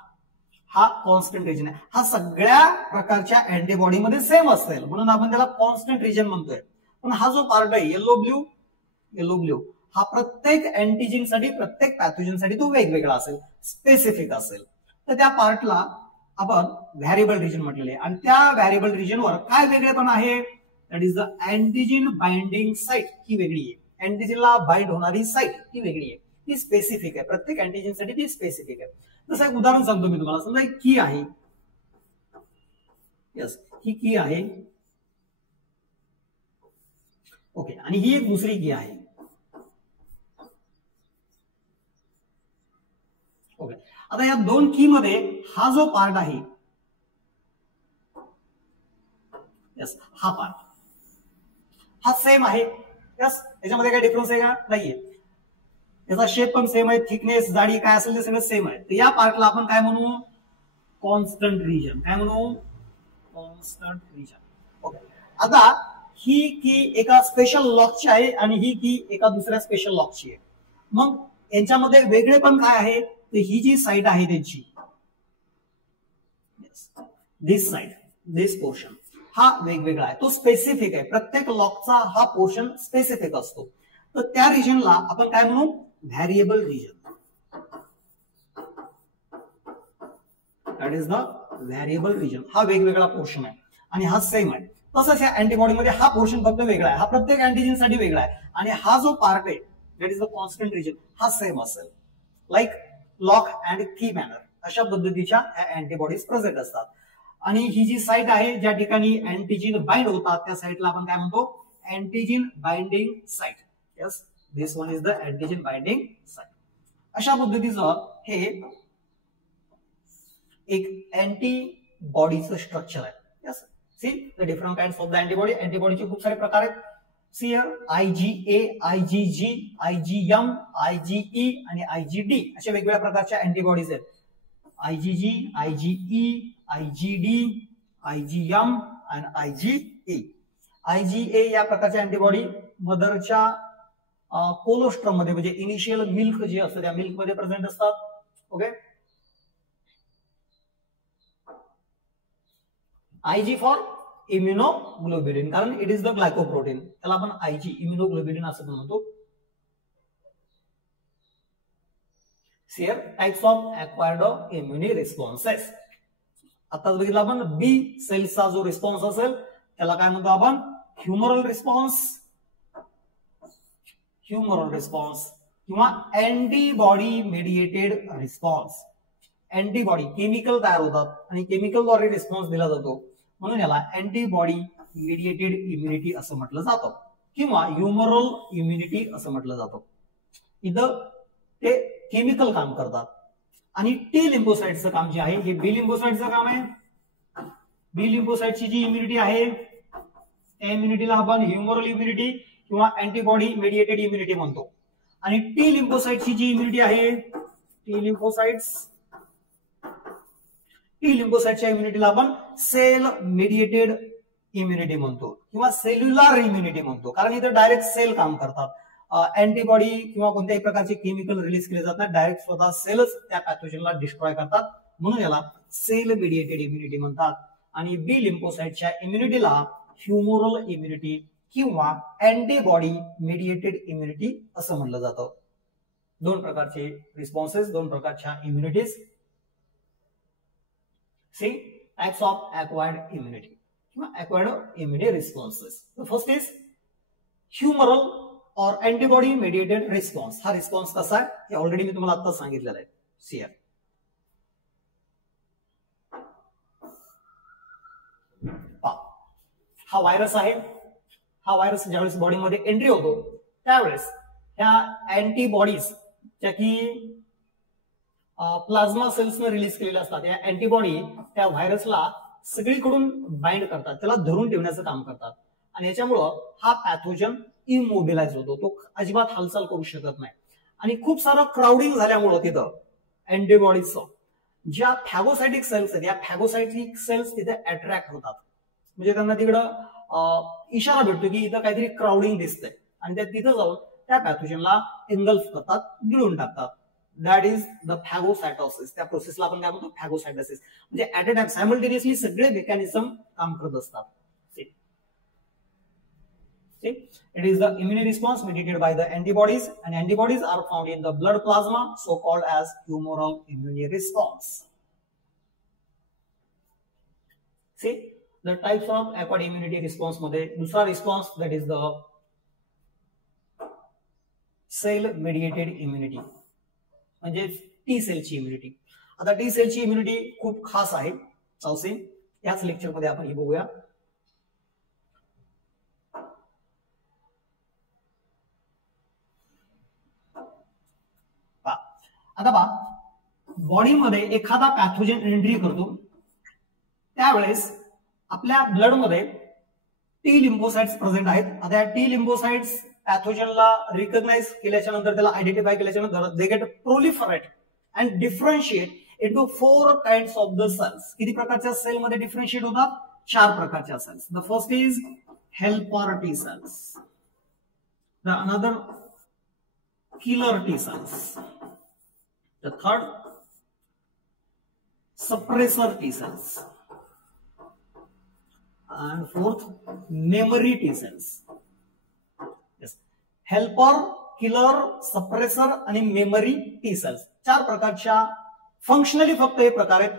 हा कॉन्स्टंट रिजन आहे. हा सगळ्या प्रकारच्या अँटीबॉडी मध्ये सेम असेल म्हणून आपण त्याला कॉन्स्टंट रिजन म्हणतोय. पण हा जो पार्ट आहे येलो ब्ल्यू हा प्रत्येक अँटीजन साठी, प्रत्येक पॅथोजन साठी तो वेगवेगळा असेल, स्पेसिफिक असेल. तर त्या पार्टला आपण व्हॅरिएबल रिजन म्हटलेले आहे. आणि त्या व्हॅरिएबल रिजनवर काय वेगळेपण आहे, that is the antigen binding site, ही वेगळी आहे. अँटीजनला बाइंड होणारी साईट ही वेगळी आहे, ती स्पेसिफिक आहे. प्रत्येक अँटीजन साठी ती स्पेसिफिक आहे. जसं एक उदाहरण सांगतो मी तुम्हाला. समजा एक की आहे, यस ही की आहे, ओके, आणि ही एक दुसरी की आहे, ओके. आता या दोन की मध्ये हा जो पार्ट आहे, यस हा पार्ट हा सेम आहे, यस याच्यामध्ये काही डिफरन्स आहे का, नाहीये. याचा शेप पण सेम आहे, थिकनेस, जाडी काय असेल ते सगळं सेम आहे. तर या पार्टला आपण काय म्हणू, कॉन्स्टंट रिजन. काय म्हणू, कॉन्स्टंट रिजन. ओके. आता ही की एका स्पेशल लॉकची आहे आणि ही की एका दुसऱ्या स्पेशल लॉकची आहे. मग यांच्यामध्ये वेगळे पण काय आहे, तर ही जी साईड आहे त्यांची, दिस साईड, दिस पोर्शन हा वेगवेगळा आहे, तो स्पेसिफिक आहे. प्रत्येक लॉकचा हा पोर्शन स्पेसिफिक असतो. तर त्या रिजनला आपण काय म्हणू, variable region. That is the variable region. हा वेगवेगळा पोर्शन आहे आणि हा सेम आहे. तसंच या अँटीबॉडी मध्ये हा पोर्शन फक्त वेगळा आहे, हा प्रत्येक अँटीजन साठी वेगळा आहे. आणि हा जो पार्ट आहे that is the constant region, हा सेम असेल. Like lock and key manner, अशा पद्धतीच्या अँटीबॉडीज प्रेझेंट असतात. आणि ही जी साईट आहे ज्या ठिकाणी अँटीजन बाइंड होतात, त्या साईटला आपण काय म्हणतो, antigen binding site. Yes, this one is the antigen binding site. अशा पद्धतीचं हे एक अँटीबॉडीचं स्ट्रक्चर आहे. Yes, see the different kinds of the antibody. अँटीबॉडीचे खूप सारे प्रकार आहेत. See here IgA, IgG, IgM, IgE आणि IgD अशा वेगवेगळ्या प्रकारच्या अँटीबॉडीज आहेत. IgG, IgE, IgD, IgM आणि IgE. IgA या प्रकारच्या अँटीबॉडी मदरच्या कोलोस्ट्रम मध्ये, म्हणजे इनिशियल मिल्क जे असतं त्या मिल्क मध्ये प्रेझेंट असतात. ओके. IG फॉर इम्युनोग्लोब्युलिन, कारण इट इज द ग्लायकोप्रोटीन, त्याला आपण IG इम्युनोग्लोब्युलिन असं पण म्हणतो. Types of acquired immune responses. आता बघितलं आपण बी सेल्सचा जो रिस्पॉन्स असेल त्याला काय म्हणतो आपण, ह्युमरल रिस्पॉन्स, ह्युमरल रिस्पॉन्स किंवा antibody mediated response. Antibody chemical तयार होतात आणि केमिकलद्वारे रिस्पॉन्स दिला जातो, म्हणून याला अँटीबॉडी मेडिएटेड इम्युनिटी असं म्हटलं जातं किंवा ह्युमरल इम्युनिटी असं म्हटलं जातं. इथं ते केमिकल काम करतात. आणि टी लिम्फोसाइटचं काम जे आहे, हे बी लिम्फोसाइटचं काम आहे. बी लिम्फोसाइटची जी इम्युनिटी आहे त्या इम्युनिटीला आपण ह्युमरल इम्युनिटी किंवा अँटीबॉडी मेडिएटेड इम्युनिटी म्हणतो. आणि टी लिम्फोसाइटची जी इम्युनिटी आहे, टी लिम्फोसाइटच्या इम्युनिटीला आपण सेल मेडिएटेड इम्युनिटी म्हणतो किंवा सेल्युलर इम्युनिटी म्हणतो, कारण इथं डायरेक्ट सेल काम करतात. अँटीबॉडी किंवा कोणत्याही प्रकारचे केमिकल रिलीज केले जात नाही, डायरेक्ट स्वतः सेलच त्या पॅथोजनला डिस्ट्रॉय करतात, म्हणून याला सेल मेडिएटेड इम्युनिटी म्हणतात. आणि बी लिम्फोसाइटच्या इम्युनिटीला ह्युमरल इम्युनिटी किंवा अँटीबॉडी मेडिएटेड इम्युनिटी असं म्हटलं जातं. दोन प्रकारचे रिस्पॉन्सेस, दोन प्रकारच्या immunities. See types of acquired immunity किंवा acquired immunity responses. The first is humoral or antibody mediated response. हा रिस्पॉन्स कसा आहे हे ऑलरेडी मी तुम्हाला आता सांगितलेलं आहे. सी हा व्हायरस आहे. हा व्हायरस ज्यावेळेस बॉडीमध्ये एंट्री होतो त्यावेळेस ह्या अँटीबॉडीज ज्या की प्लाझ्मा सेल्सने रिलीज केलेल्या असतात, या अँटीबॉडी त्या व्हायरसला सगळीकडून बाइंड करतात, त्याला धरून ठेवण्याचं काम करतात. आणि याच्यामुळं हा पॅथोजन इमोबिलाइज होतो, तो अजिबात हालचाल करू शकत नाही. आणि खूप सारं क्राउडिंग झाल्यामुळं तिथं अँटीबॉडीजचं ज्या फॅगोसाइटिक सेल्स आहेत, या फॅगोसाइटिक सेल्स तिथे अट्रॅक्ट होतात. म्हणजे त्यांना तिकडं इशारा भेटतो की इथं काहीतरी क्राउडिंग दिसतंय आणि त्या तिथं जाऊन त्या पॅथोजनला एंगल्फ करतात, गिळून टाकतात. That is the phagocytosis. त्या प्रोसेसला आपण काय म्हणतो, फॅगोसायटोसिस. म्हणजे ऍट अ टाइम सायमल्टेनियसली सगळे मेकॅनिझम काम करत असतात. It is the immune response mediated by the antibodies, and antibodies are found in the blood plasma, so called as humoral immune response. See the types of acquired immunity response मध्ये दूसरा response, that is the cell mediated immunity, म्हणजे T सेलची immunity. आता T सेलची immunity खूप खास आहे. चौसे याच लेक्चर मध्ये आपण हे बघूया. आता पहा, बॉडीमध्ये एखादा पॅथोजन एंट्री करतो त्यावेळेस आपल्या ब्लड मध्ये टी लिम्फोसाइट्स प्रेझेंट आहेत. आता या टी लिम्फोसाइट्स पॅथोजनला रिकॉग्नाइज केल्याच्या नंतर, त्याला आयडेंटिफाय केल्याच्या नंतर they get proliferate and differentiate into 4 kinds of the cells. किती प्रकारच्या सेल मध्ये डिफरन्शिएट होतात? 4 प्रकारच्या cells. The first is helper T cells, the another killer T cells, the third suppressor T cells, and fourth memory T cells. Yes, helper, killer, suppressor आणि memory T cells. 4 प्रकारच्या functionally फक्त हे प्रकार आहेत.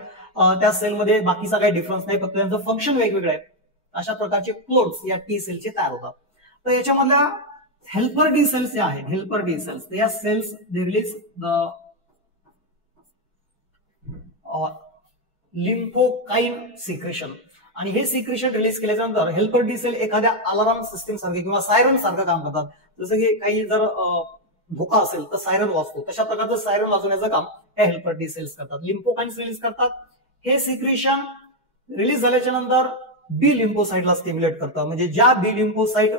त्या सेलमध्ये बाकीचा काही डिफरन्स नाही, फक्त त्यांचं फंक्शन वेगवेगळं आहे. अशा प्रकारचे क्लोन्स या टी सेलचे तयार होतात. तर याच्यामधल्या हेल्पर टी सेल्स जे आहेत, हेल्पर टी सेल्स, या cells they release the lymphokine secretion, आणि हे सिक्रेशन रिलीज केल्यानंतर हेल्पर टी सेल एखाद्या अलार्म सिस्टीम सारखे किंवा सायरन सारखं काम करतात. जसं की काही जर धोका असेल तर सायरन वाजतो, तशा प्रकारचं सायरन वाजवण्याचं काम हे हेल्पर टी सेल्स करतात. लिम्फोकाइन्स रिलीज करतात. हे सिक्रेशन रिलीज झाल्याच्या नंतर बी लिम्फोसाइटला स्टिम्युलेट करतं. म्हणजे ज्या बी लिम्फोसाइट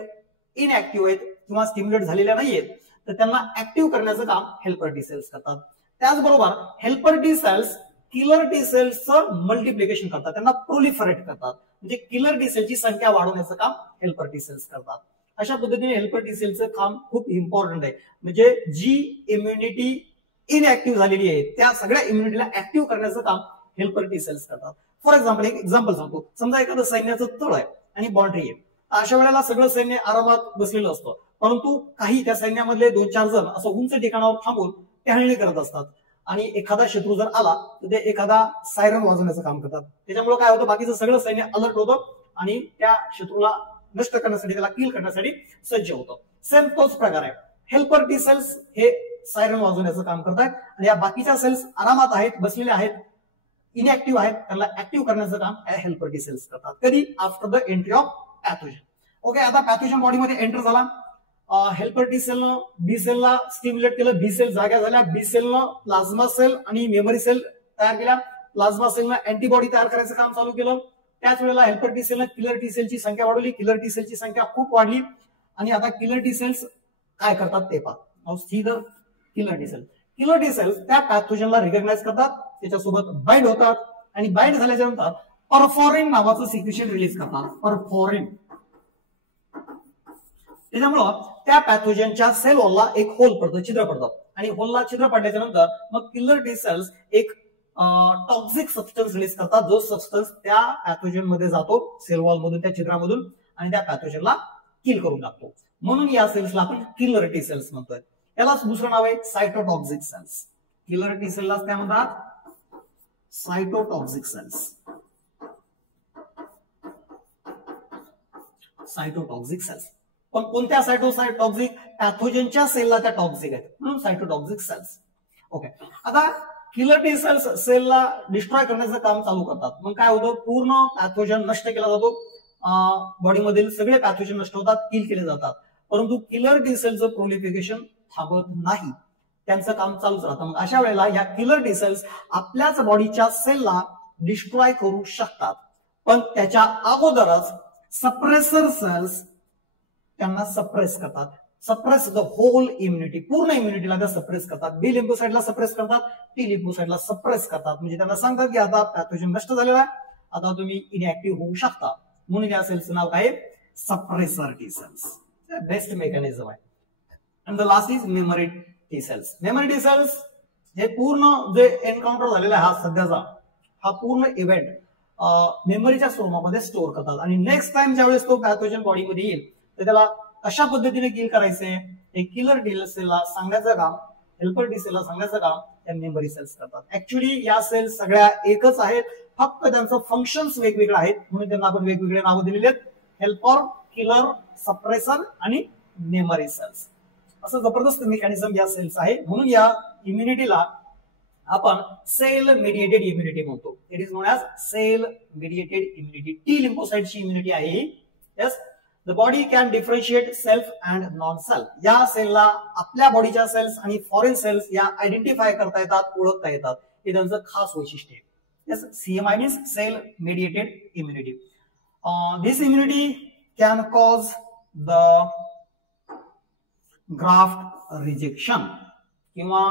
इनऍक्टिव्ह आहेत किंवा स्टिम्युलेट झालेल्या नाहीयेत तर त्यांना ऍक्टिव्ह करण्याचं काम हेल्पर टी सेल्स करतात. त्याचबरोबर helper T cells killer T सेल्सचं मल्टिप्लिकेशन करतात, त्यांना प्रोलिफरेट करतात. म्हणजे किलर टी सेलची संख्या वाढवण्याचं काम हेल्पर टी सेल्स करतात. अशा पद्धतीने हेल्पर टी सेलचं काम खूप इम्पॉर्टंट आहे. म्हणजे जी इम्युनिटी इनऍक्टिव्ह झालेली आहे त्या सगळ्या इम्युनिटीला ऍक्टिव्ह करण्याचं काम हेल्पर टी सेल्स करतात. फॉर एक्झाम्पल, एक एक्झाम्पल सांगतो. समजा एखादं सैन्याचं तळ आहे आणि बाउंड्री आहे. अशा वेळेला सगळं सैन्य आरामात बसलेलं असतं, परंतु काही त्या सैन्यामधले 2-4 जण असं उंच ठिकाणावर थांबून टहळणी करत असतात. आणि एखादा शत्रू जर आला तर ते एखादा सायरन वाजवण्याचं काम करतात. त्याच्यामुळे काय होतं, बाकीचं सगळं सैन्य अलर्ट होतं आणि त्या शत्रूला नष्ट करण्यासाठी, त्याला किल करण्यासाठी सज्ज होतं. सेम तोच प्रकार आहे. हेल्पर टी सेल्स हे सायरन वाजवण्याचं काम करतात आणि या बाकीच्या सेल्स आरामात आहेत, बसलेल्या आहेत, इनऍक्टिव्ह आहेत, त्यांना ऍक्टिव्ह करण्याचं काम हेल्पर टी सेल्स करतात. कधी? After the entry of pathogen. Okay, आता पॅथोजन बॉडीमध्ये एंटर झाला. हेल्पर टी सेलनं बी सेलला स्टिम्युलेट केलं, बी सेल जाग्या झाल्या. बी सेलनं प्लाझ्मा सेल आणि मेमरी सेल तयार केल्या. प्लाझ्मा सेलनं अँटीबॉडी तयार करायचं काम चालू केलं. त्याच वेळेला हेल्पर टी सेलनं किलर टी सेलची संख्या वाढवली. किलर टी सेलची संख्या खूप वाढली आणि आता किलर टी सेल्स काय करतात ते पहा. Killer T cell, killer T cells त्या पॅथोजनला रिकॉग्नाइज करतात, त्याच्यासोबत बाइंड होतात आणि बाइंड झाल्याच्या नंतर परफॉरिन नावाचं सिक्रेशन रिलीज करतात. परफॉरिन. त्याच्यामुळं त्या पॅथोजनच्या सेल वॉलला एक होल पडतं, छिद्र पडतं आणि होलला छिद्र पडल्याच्या नंतर मग किलर टी सेल्स एक टॉक्सिक सबस्टन्स रिलीज करतात, जो सबस्टन्स त्या पॅथोजन मध्ये जातो, सेल वॉल मधून, त्या छिद्रामधून, आणि त्या पॅथोजनला किल करून टाकतो. म्हणून या सेल्सला आपण किलर टी सेल्स म्हणतोय. यालाच दुसरं नाव आहे सायटोटॉक्सिक सेल्स. किलर टी सेललाच काय म्हणतात? सायटोटॉक्सिक सेल्स. सायटोटॉक्सिक सेल्स. पण कोणत्या सायटोटॉक्सिक? पॅथोजनच्या सेलला त्या टॉक्सिक आहेत, म्हणून सायटोटॉक्सिक सेल्स. ओके, आता किलर टी सेल्स सेलला डिस्ट्रॉय करण्याचं काम चालू करतात. मग काय होतं, पूर्ण पॅथोजन नष्ट केला जातो, बॉडीमधील सगळे पॅथोजन नष्ट होतात, किल केले जातात. परंतु किलर टी सेलचं प्रोलिफिकेशन थांबत नाही, त्यांचं काम चालूच राहतं. मग अशा वेळेला या किलर टी सेल्स आपल्याच बॉडीच्या सेलला डिस्ट्रॉय करू शकतात, पण त्याच्या अगोदरच सप्रेसर सेल्स त्यांना सप्रेस करतात. सप्रेस द होल इम्युनिटी, पूर्ण इम्युनिटीला त्या सप्रेस करतात. बी लिम्फोसाइटला सप्रेस करतात, टी लिम्फोसाइटला सप्रेस करतात. म्हणजे त्यांना सांगतात की आता पॅथोजन नष्ट झालेला आहे, आता तुम्ही इनऍक्टिव्ह होऊ शकता. म्हणून या सेल्सचं नाव काय? Suppressor T cells. Best mechanism आहे. And the last is memory T cells. Memory T cells हे पूर्ण जे एन्काउंटर झालेला आहे हा सध्याचा हा पूर्ण इव्हेंट मेमरीच्या स्वरूपामध्ये स्टोअर करतात आणि नेक्स्ट टाइम ज्यावेळेस तो पॅथोजन बॉडीमध्ये येईल तर त्याला कशा पद्धतीने किल करायचे हे किलर टी सेलला सांगण्याचं काम, हेल्पर टी सेलला सांगण्याचं काम त्या मेमरी सेल्स करतात. ऍक्च्युली या सेल्स सगळ्या एकच आहेत, फक्त त्यांचं फंक्शन्स वेगवेगळे आहेत म्हणून त्यांना आपण वेगवेगळे नावं दिलेली आहेत. हेल्पर, किलर, सप्रेसर आणि मेमरी सेल्स असं जबरदस्त मेकॅनिझम या सेल्स आहे. म्हणून या इम्युनिटीला आपण सेल मेडिएटेड इम्युनिटी म्हणतो. It is known as cell mediated immunity. T लिम्फोसाइटची इम्युनिटी आहे ही. Yes, the body can differentiate self and non self. या सेलला आपल्या बॉडीच्या सेल्स आणि फॉरेन सेल्स या आयडेंटिफाय करता येतात, ओळखता येतात. हे त्यांचं खास वैशिष्ट्य आहे. Yes, CMI means cell mediated immunity. This immunity can cause the graft rejection किंवा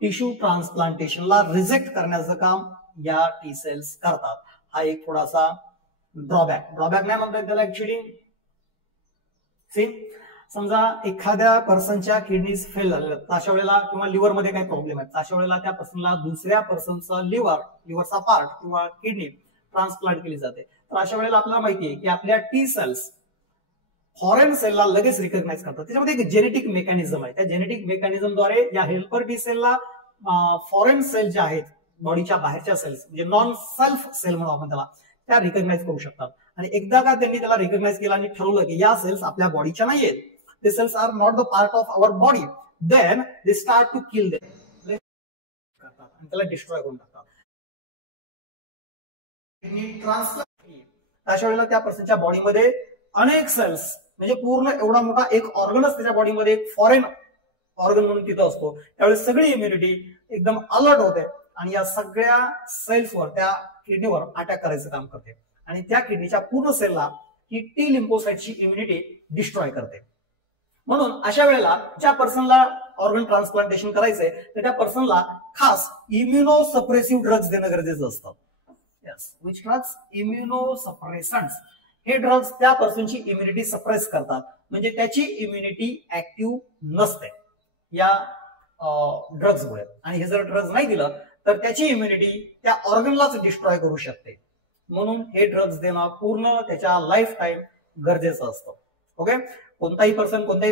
टिश्यू ट्रान्सप्लांटेशनला रिजेक्ट करण्याचं काम या टी सेल्स करतात. हा एक थोडासा ड्रॉबॅक नाही म्हणतात त्याला ऍक्च्युली. समजा एखाद्या पर्सनच्या किडनीज फेल झालेल्या अशा वेळेला किंवा लिव्हर मध्ये काही प्रॉब्लेम आहे अशा वेळेला त्या पर्सनला दुसऱ्या पर्सनचा लिव्हरचा पार्ट किंवा किडनी ट्रान्सप्लांट केली जाते. तर अशा वेळेला आपल्याला माहिती आहे की आपल्या टी सेल्स फॉरेन सेलला लगेच रिकॉग्नाइज करतात. त्याच्यामध्ये एक जेनेटिक मेकॅनिझम आहे. त्या जेनेटिक मेकॅनिझमद्वारे या हेल्पर टी सेलला फॉरेन सेल ज्या आहेत बॉडीच्या बाहेरच्या सेल्स म्हणजे नॉन सेल्फ सेल म्हणून आपण त्याला त्या रिकॉग्नाइज करू शकतात. आणि एकदा का त्यांनी त्याला रिकॉग्नाइज केलं आणि ठरवलं की या सेल्स आपल्या बॉडीच्या नाहीयेत, ते cells are not the part of our body, then they start to kill them करतात आणि त्याला डिस्ट्रॉय करून टाकतात. अशा वेळेला त्या पर्सनच्या बॉडीमध्ये अनेक सेल्स म्हणजे पूर्ण एवढा मोठा एक ऑर्गनच त्याच्या बॉडीमध्ये एक फॉरेन ऑर्गन म्हणून तिथं असतो. त्यावेळेस सगळी इम्युनिटी एकदम अलर्ट होते आणि या सगळ्या सेल्सवर त्या किडनीवर अटॅक करायचं काम करते आणि त्या किडनीच्या पूर्ण सेलला ही टी लिम्फोसाइटची इम्युनिटी डिस्ट्रॉय करते. म्हणून अशा वेळेला ज्या पर्सनला ऑर्गन ट्रान्सप्लांटेशन करायचंय तर त्या पर्सनला खास इम्युनो सप्रेसिव्ह ड्रग्ज देणं गरजेचं असतं. Yes, which drugs? इम्युनो सप्रेसंट्स. हे ड्रग्ज त्या पर्सनची इम्युनिटी सप्रेस करतात म्हणजे त्याची इम्युनिटी ऍक्टिव्ह नसते या ड्रग्जमुळे. आणि हे जर ड्रग्ज नाही दिलं तर त्याची इम्युनिटी त्या ऑर्गनलाच डिस्ट्रॉय करू शकते. म्हणून हे ड्रग्ज देणं पूर्ण त्याच्या लाईफ टाईम गरजेचं असतं. ओके, कोणताही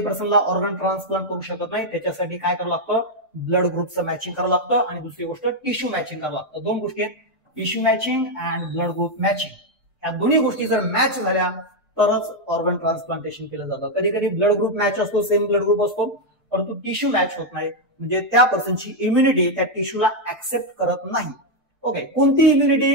पर्सनला ऑर्गन ट्रान्सप्लांट करू शकत नाही. त्याच्यासाठी काय करावं लागतं? ब्लड ग्रुपचं मॅचिंग करावं लागतं आणि दुसरी गोष्ट टिश्यू मॅचिंग करावं लागतं. दोन गोष्टी आहेत, tissue matching and blood group matching. या दोन्ही गोष्टी जर मॅच झाल्या तरच ऑर्गन ट्रान्सप्लांटेशन केलं जातं. कधी कधी ब्लड ग्रुप मॅच असतो, सेम ब्लड ग्रुप असतो, परंतु टिश्यू मॅच होत नाही म्हणजे त्या पर्सनची इम्युनिटी त्या टिश्यूला ऍक्सेप्ट करत नाही. ओके, कोणती इम्युनिटी?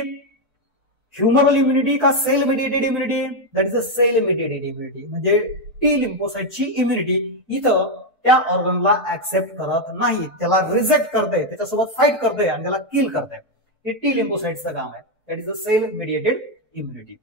ह्युमरल इम्युनिटी का cell mediated immunity? That is a cell mediated immunity. म्हणजे टी लिम्फोसाइटची इम्युनिटी इथं त्या ऑर्गनला ऍक्सेप्ट करत नाही, त्याला रिजेक्ट करते, त्याच्यासोबत फाईट करते आणि त्याला किल करते. हे टी लिम्फोसाइटचं काम आहे. That is a cell mediated immunity.